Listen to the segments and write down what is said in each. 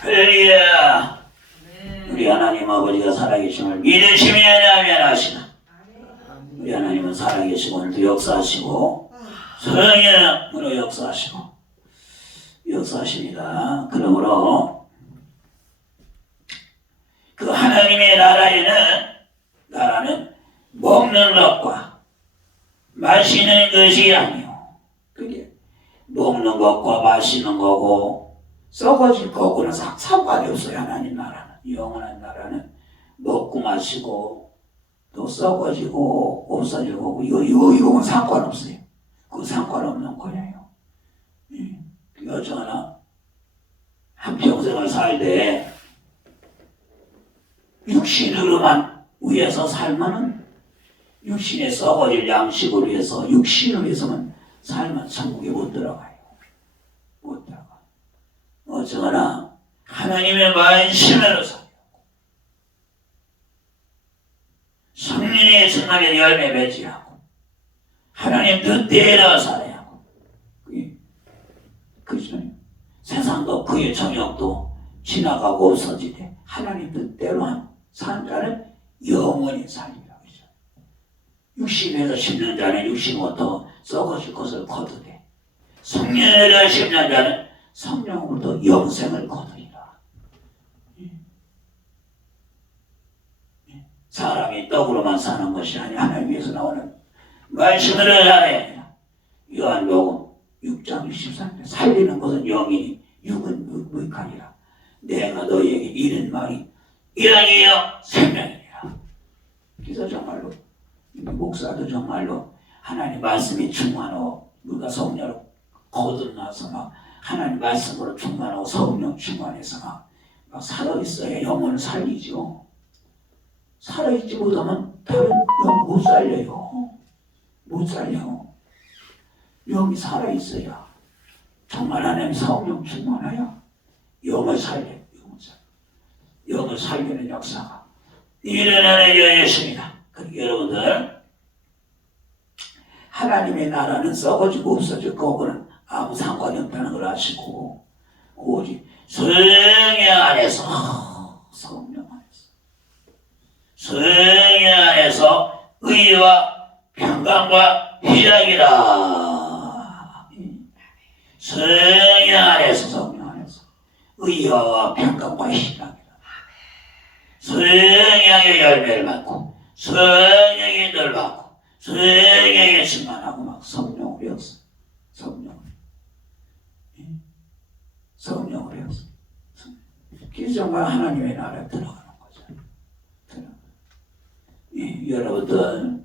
할렐루야. 네. 우리 하나님 아버지가 살아계심을 믿으시면 아멘 하시나. 우리 하나님은 살아계시고 오늘도 역사하시고 성령으로 역사하시고 역사하십니다. 그러므로 그 하나님의 나라에는 나라는 먹는 것과 마시는 것이 아니요. 그게 먹는 것과 마시는 거고 썩어질 거고는 상- 상관이 없어요. 하나님 나라는 영원한 나라는 먹고 마시고 또 썩어지고 없어질 거고 이거 이거 상관없어요. 그 상관없는 거예요. 예. 여자나 한 평생을 살되 육신으로만 위해서 살면은 육신에 썩어질 양식을 위해서 육신을 위해서만 살면 천국에 못 들어가요. 어쩌거나 하나님의 말씀으로 살고 성령의 승하에 열매 맺지하고 하나님 뜻대로 살아야 하고 그죠? 세상도 그의 정욕도 지나가고 없어지되 하나님 뜻대로 한 사는 자는 영원히 살리라 그죠? 육신에서 심는 자는 육신부터 썩어질 것을 거두되 성령에서 심는 자는 성령으로부터 영생을 거두리라. 예. 예. 사람이 떡으로만 사는 것이 아니라 하나님께서 나오는 살아야 해요. 요한복음 6장 63절 살리는 것은 영이니 육은 무- 무익하니라. 내가 너희에게 이른 말이 영이요 생명이니라. 그래서 정말로 목사도 정말로 하나님 말씀이 충만하고 우리가 성령으로 거듭나서 막 하나님 말씀으로 충만하고 성령 충만해서 막, 막 살아있어야 영혼을 살리죠. 살아있지 못하면 다른 영 못 살려요. 못 살려. 영이 살아있어야 정말 하나님 성령 충만하여 영을 살려. 영을 살리는 역사가 일어나는 여였습니다. 여러분들 하나님의 나라는 썩어지고 없어질 거고는 아무 상관이 없다는 걸 아시고 오직 성령 안에서 성령 안에서 성령 안에서 의와 평강과 희락이라. 성령 안에서 성령 안에서 의와 평강과 희락이라. 성령의 열매를 받고 성령의 늘 받고 성령의 충만하고 막 성령으로 역사 성령 예? 역사 그게 정말 하나님의 나라에 들어가는 거죠 들어가. 예, 여러분들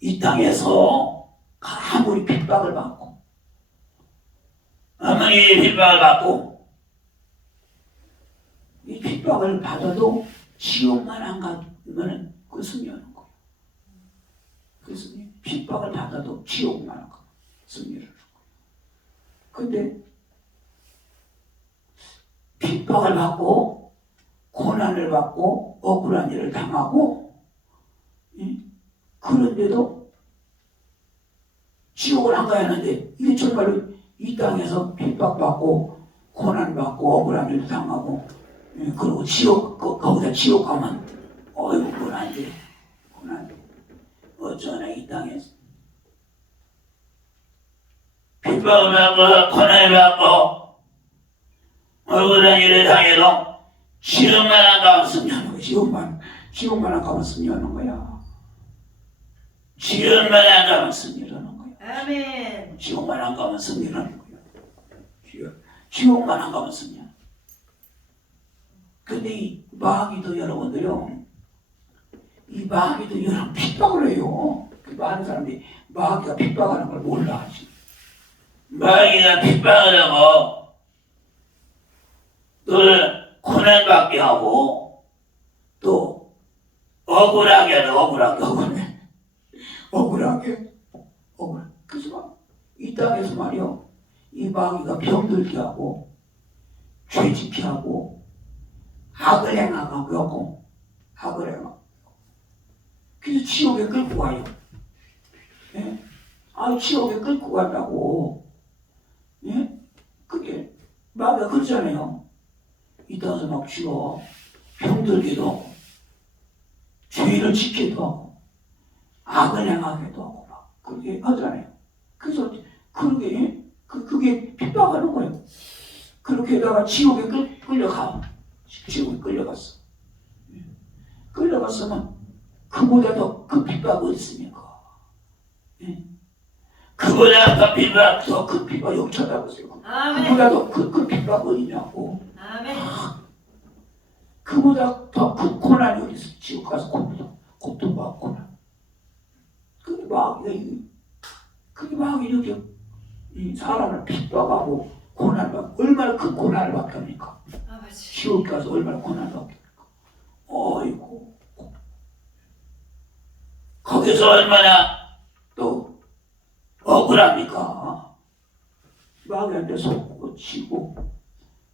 이 땅에서 아무리 핍박을 받고 아무리 핍박을 받고 이 핍박을 받아도 지옥만 안 가면 그 승리 하는 거예요. 그 승리. 핍박을 받아도 지옥만 안 가면 승리를 하는. 근데 핍박을 받고 고난을 받고 억울한 일을 당하고 이? 그런데도 지옥을 안 가야 하는데 이게 정말로 이 땅에서 핍박받고 고난받고 억울한 일을 당하고 예, 그리고 지옥 거, 거기다 지옥 가면 어이구 그건 안돼 어쩌나 이 땅에서 핍박을 받고 고난을 받고 억울한 일을 당해도 안 가면 승리하는 거야. 지옥만 지옥만 안 가면 승리하는 거야. 안 가면 승리하는 거야. 아멘. 지옥만 안 가면 승리하는 거야. 가면 승리하는 거야. 근데 이 마귀도 여러분들요 이 마귀도 여러분 핍박을 해요. 그 많은 사람들이 마귀가 핍박하는 걸 몰라 하지 마귀가 핍박을 하고 너를 고난받게 하고 또 억울하게 하는 억울하게 억울해. 억울하게 억울 그지만 이 땅에서 말이요. 이 마귀가 병들게 하고 죄짓게 하고 악을 행하고 하고 악을 행하고 그래서 지옥에 끌고 가요. 예? 아 지옥에 끌고 간다고 예? 마귀가 그러잖아요. 이 땅에서 막 죽어 병들기도 하고 죄를 짓기도 하고 악을 행하기도 하고 막 그렇게 하잖아요. 그래서 그게 그 그게 핍박하는 거예요. 그렇게다가 지옥에 끌, 끌려가 지옥에 끌려갔어. 끌려갔으면 그보다 더큰 핍박이 있습니까? 예. 그보다 더 핍박, 더큰 핍박 여기 쳐다보세요. 아멘. 그보다 더큰 핍박 어디냐고. 아멘. 그보다 더큰 고난이 어디 있어? 지옥 가서 고통, 고통과 고난. 그게 마귀가 이- 그게 마귀 이렇게 이 사람을 핍박하고 고난받고 얼마나 큰 고난을 받습니까? 아버지. 지옥 가서 얼마나 고난을 받습니까? 어이고 거기서 얼마나 또 억울합니까? 마귀한테 속고 지고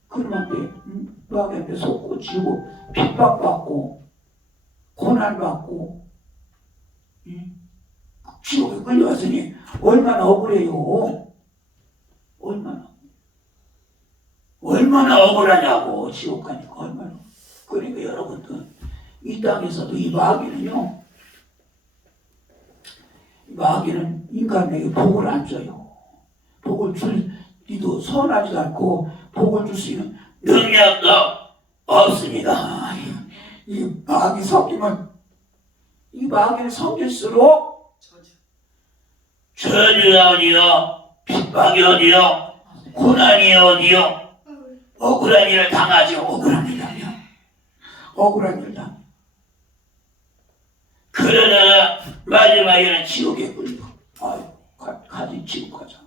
그놈한테 음, 마귀한테 속고 지고 핍박받고 고난받고 음, 지옥에 끌려갔으니 얼마나 억울해요? 얼마나? 얼마나 억울하냐고 지옥 가니까 얼마나. 그러니까 여러분들 이 땅에서도 이 마귀는요 이 마귀는 인간에게 복을 안 줘요 복을 줄 리도 선하지도 않고 복을 줄 수 있는 능력도 없습니다 이 마귀 섞이면 이 마귀는 섞일수록 저주. 저주가 어디요 핍박이 어디요 고난이 어디요 억울한 일을 일 당해요. 억울한 일 당해요. 그러다가 마지막에는 지옥에 끌고 아유 가, 가지 지옥 가자.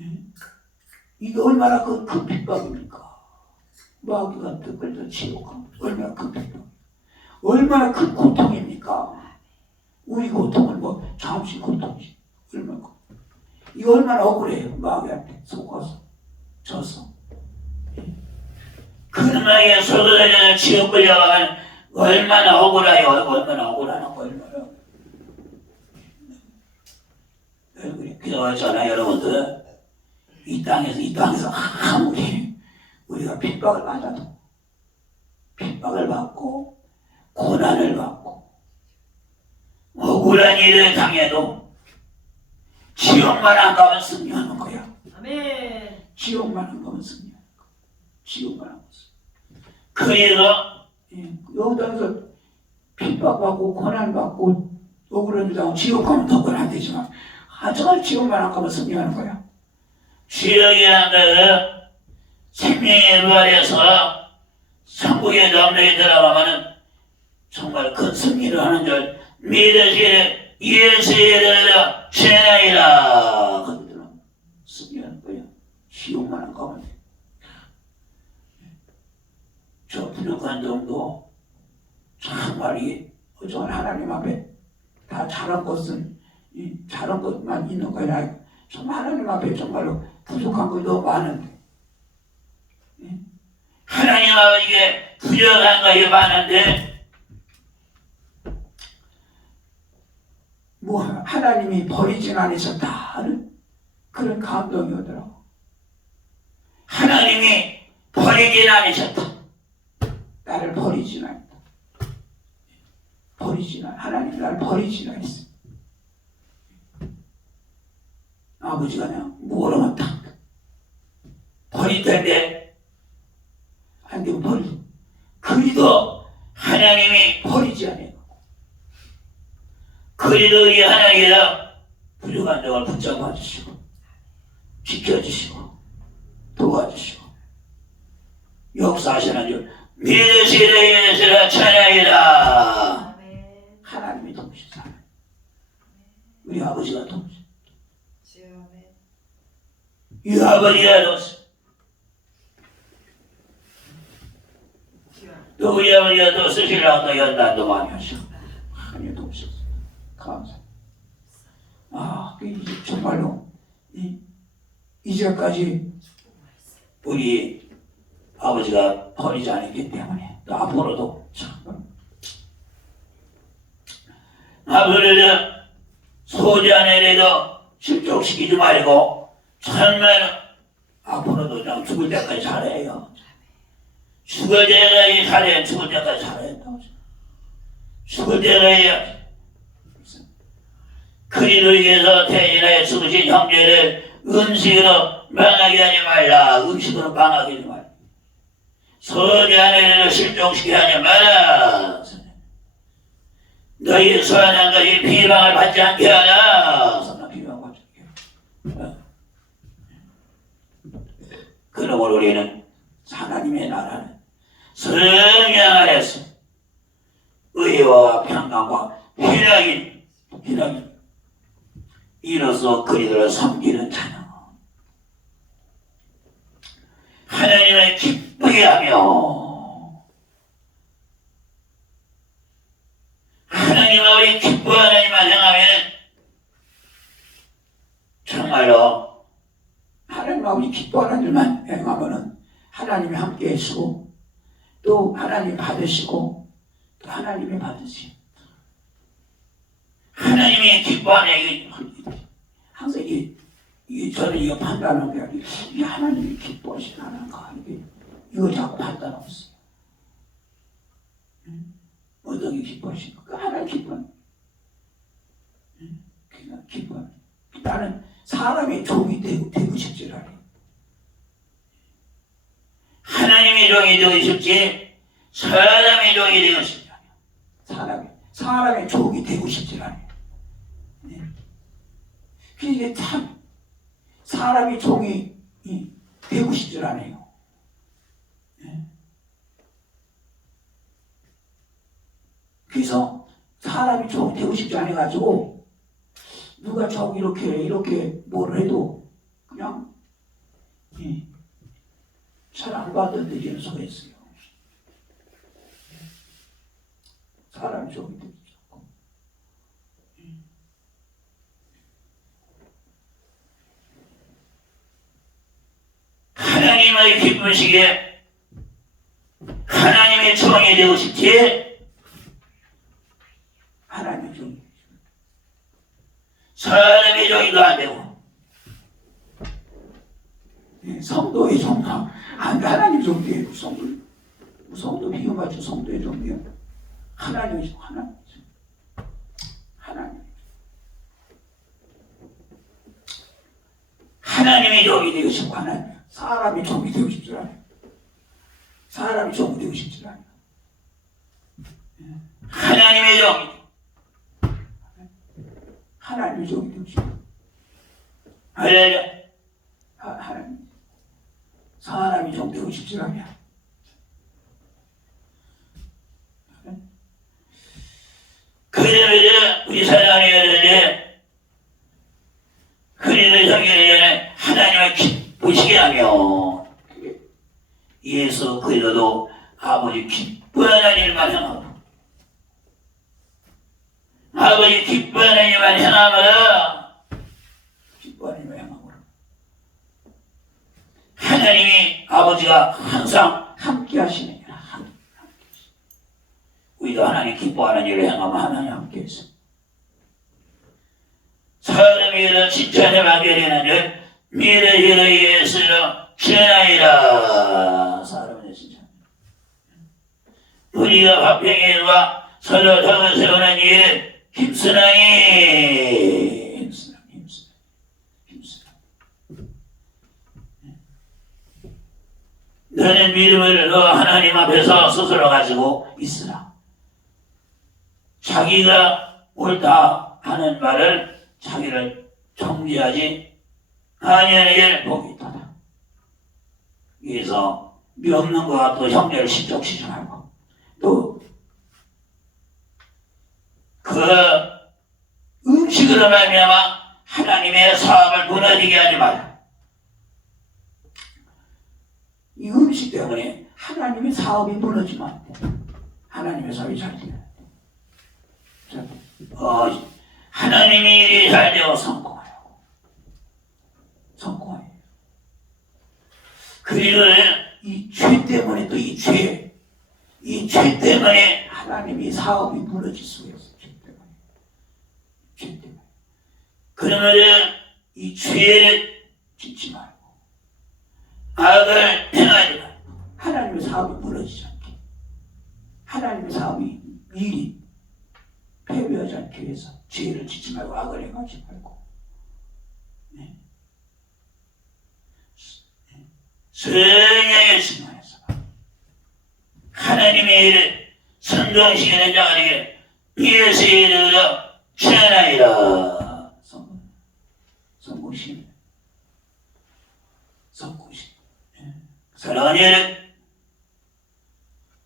예? 이게 얼마나 그, 큰 핍박입니까? 마귀가 끌려 지옥 가면 얼마나 큰 핍박 얼마나 큰 고통입니까? 우리 고통은 뭐 잠시 고통이지 얼마나 큰- 이거 얼마나 억울해요 마귀한테 속아서 져서 그놈에게 소도되는 지옥 끌려가면 얼마나 억울해요 얼마나 억울하나 얼마나 여러분이 그러잖아 여러분들 이 땅에서 이 땅에서 아무리 우리가 핍박을 받아도 핍박을 받고 고난을 받고 억울한 일을 당해도 지옥만 안 가면 승리하는 거야. 아멘. 지옥만 안 가면 승리하는 거야. 지옥만 안 가면 승리. 그래서 예, 여기 땅에서 핍박받고 고난받고 당하고 지옥 가면 더 고난 되지만 하여튼 지옥만 안 가면 승리하는 거야. 지옥이라는 것은 생명의 부활에서 천국에 넘게 들어가면은 정말 큰 승리를 하는 줄 믿으시는 예수의 이름으로 신하이라. 거기들은 승리하는 거야. 지옥만 안 가면 돼. 저 분역한 정도 정말이 정말 하나님 앞에 다 잘한 것은 이 잘한 것만 있는 거야 정말 하나님 앞에 정말로 부족한 너무 많은데 예? 하나님 아버지에 부족한 것이 많은데 뭐 하나님이 버리진 않으셨다는 그런 감동이 오더라고 하나님이 버리진 않으셨다 나를 않았다. 버리진 않 하나님 나를 버리진 않았어. 아버지가 그냥 뭐라면 딱 버릴 텐데. 안 되면 버리 그리도 하나님이 버리지 않아요. 그리도 우리 하나님께서 부족한 점을 붙잡아 주시고 지켜주시고 도와주시고 역사하시는 줄 믿으시는 예수를 찬양이라. 하나님이 돕시다 우리 아버지가 돕시다. 이 아버지가 돕시다. 또 우리 아버지가 또 쓰시려고 또 연단도 많이 하시고 하나님 돕소서 감사 아그 정말로 이, 이제까지 우리 아버지가 버리지 않았기 때문에 또 앞으로도 참 앞으로는 소자네라도 실족시키지 말고 정말 앞으로도 그냥 죽을 때까지 살아요. 죽을 때까지 살아야 죽을 때까지 된다고. 죽을 때까지 그리로 위해서 태인하여 죽으신 형제를 음식으로 망하게 하지 말라. 음식으로 망하게 하지 말라. 서지 아내를 실종시키게 하지 마라. 너희 선한 것이 비방을 받지 않게 하라. 그러므로 우리는 하나님의 나라는 성령 안에서 의와 평강과 희락이 희락이 이로써 그리들을 섬기는 찬양 하나님을 기 쁘게 하며? 하나님과 우리 기뻐하는 이만 행하면 정말로 하나님과 우리 기뻐하는 일만 행하면은 하나님이 함께 하시고 또 하나님 받으시고 또 하나님이 받으시고 하나님이 기뻐하는 이 항상 이, 이 저는 이거 판단하는 게 아니고 이 하나님이 기뻐하시나는가 이게 이 거 자꾸 판단하고 있어요. 응? 어떤 게 기뻐하시나? 그 하나님 기뻐. 그냥 기뻐. 나는 사람의 종이 되고 되고 싶지 않아. 하나님의 종이 되고 싶지 사람의 종이 되고 싶지 않아. 사람의 사람의 종이 되고 싶지 않아. 네. 그게 참 사람이 종이 이, 되고 싶지 않아요. 네. 그래서 사람이 종이 되고 싶지 않아 가지고 누가 저 이렇게 이렇게 뭘 해도 그냥 예, 잘안 받아들이는 수가 있어요. 사람이 종이 되고 싶고 하나님의 기쁘시게 하나님의 종이 되고 싶지 하나님의 종이. 사람의 종이도 안 되고. 예, 성도의 종도 안 돼. 하나님 종이에요 성도 성도 비유 맞죠. 성도의 종이요. 하나님의 종 하나님. 하나님. 하나님의 종이 되고 싶고 하나님. 사람이 종이 되고 싶지 않아요. 사람이 종이 되고 싶지 않아요. 예, 하나님의 종이 하나님의 종이 싶어요 할렐루야. 하- 하나님. 사람이 좀 되고 싶지 않냐? 그래서 이제 우리 사랑하는 여러분들 그리는 형제를 하나님을 기쁘시게 하며 예수 그리스도도 아버지 기뻐하는 일만 행하고 아버지 기뻐하는 일만 행하거라 기뻐하는 일만 행하거라 하나님이 아버지가 항상 함께 하시느니라 함께 하시느니라. 우리도 하나님 기뻐하는 일을 행하면 하나님 함께 있어 사람이 이를 칭찬에 맡겨지는 일 미래의 예수로 전하이라. 사람의 칭찬. 우리가 화평의 일과 서로 덕을 세우는 일 힘쓰나니 힘쓰나니 힘쓰나니 힘쓰나니 너는 믿음을 너 하나님 앞에서 스스로 가지고 있으라. 자기가 옳다 하는 말을 자기를 정죄하지 아니하는 복이 있다. 그래서 미없는 것과 또 형제를 신적시지 말고 또 그 음식으로 말미암아 하나님의 사업을 무너지게 하지 말라. 이 음식 때문에 하나님의 사업이 무너지면 안 돼. 하나님의 사업이 잘 돼야 돼. 자, 어, 하나님의 일이 잘 되어 성공하여. 성공하여. 그 일을 이 죄 때문에 또 이 죄, 이 죄 때문에 하나님이 사업이 무너질 수가. 죄 때문에. 그러면은 이 죄를 짓지 말고 악을 행하지 말고 하나님의 사업이 무너지지 않게 하나님의 사업이 일이 패배하지 않기 위해서 죄를 짓지 말고 악을 행하지 말고 네. 성령의 승하에서 하나님의 일을 선동시키는 자가 되기를 예수의 이름으로 축원하리라 성공 성공신 성공신 예. 사랑하는.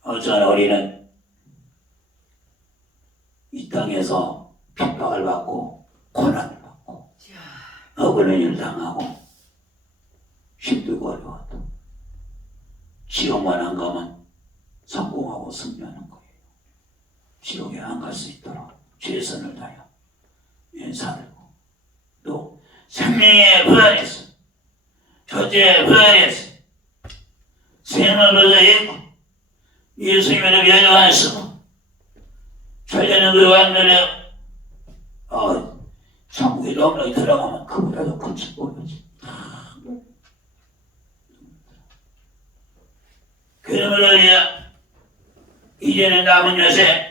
어쩌나 우리는 이 땅에서 핍박을 받고 고난을 받고 억울한 일을 당하고 힘들고 어려워도 지옥만 안 가면 성공하고 승리하는 거예요. 지옥에 안 갈 수 있도록 최선을 예, 살고 또 생명의 부활에서 교제의 부활에서 생명으로 있고 예수님으로 연락하시고 전에는 그 왕들의 어, 천국에 넉넉히 들어가면 그보다도 큰 축복이지. 그러므로 이제는 남은 여세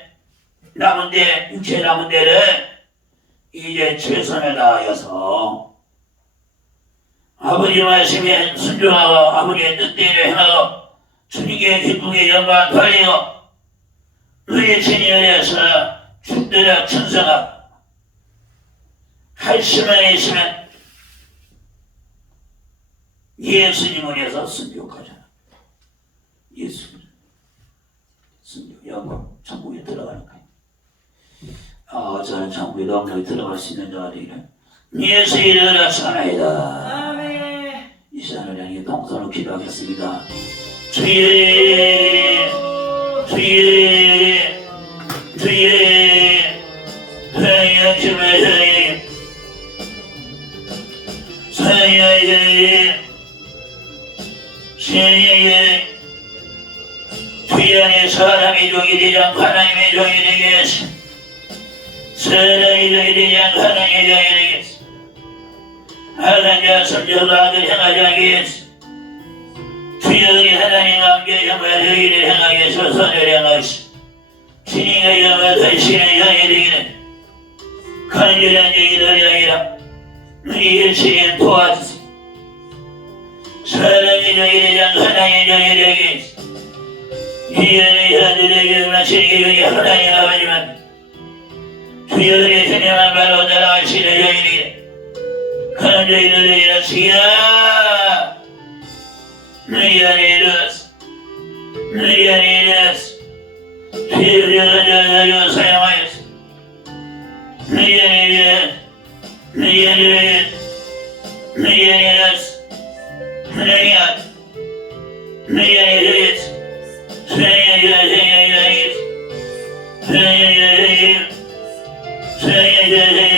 남은 데 육체 남은 데를 이제 최선을 다하여서 아버지 말씀에 순종하고 아버지의 뜻대로 행하고 주님께 기쁘게 영광 돌리고 의의 진리에서 죽들어 천성하고 할 수만 있으면 예수님을 위해서 순종하잖아 예수님. 순종. 영광. 천국에 들어가는 거 아 저는 천국에 넉넉히 들어갈 수 있는 자가 되기를. 예수 이름으로 아멘. 이 시간을 향해 동서로 기도하겠습니다. 주의 주의 주의 하나님 주의 하나님 사야의 신의 주의 안에 사람의 종이 되지 않고 하나님의 종이 되게 하시 사람의 종이 되지 않고 하나님의 종이 되게 하시 하나님과 성전도 악을 행하지 않게 하시 주여의 하나님과 함께 정말 의를 행하게 해서 선을 행하시 신인의 영을 다시는 영이 되기는 간절한 얘기들이 아니라 우리 예수님 도와주세요 사랑의 영이 되지 않고 하나님의 영이 되게 하시 주 여의 하늘의 마시는 영이 하나님 아버지만 주여의 선행한 바로 나아가시는 영이 되기는 간절히 너 희를 시야 너희 안에 이르렀어 너희 안에 이르 사